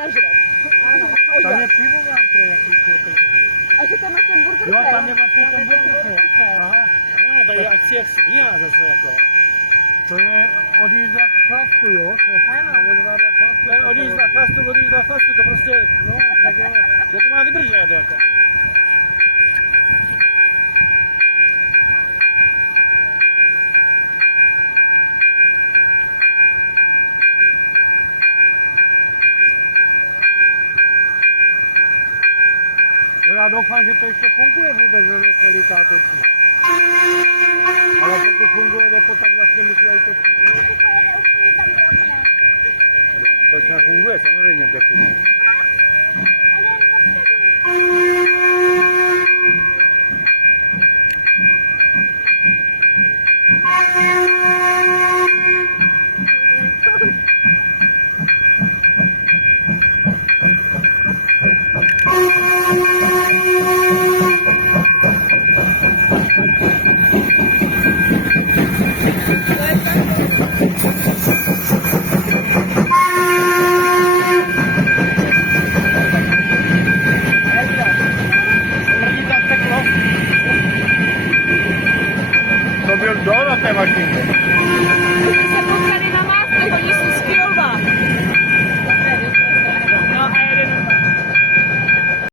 nažrat. Ano, Tam je pivovar, to je jaký to. a že tam máš ten burger Jo, fair. tam je vlastně ten burger. Aha. No, tady je akcia svíja zase jako. To je od jízda k chlastu, jo? Ano. To je od jízda chlastu, to prostě, No, tak jo. že to má vydržet jako. No já doufám, že to ještě funguje vůbec ve veselý tátočně. Ale pokud funguje depo, tak vlastně musí i točně. Točně funguje samozřejmě depo. To byl kdo na té mašině? Se potkali na másle, oni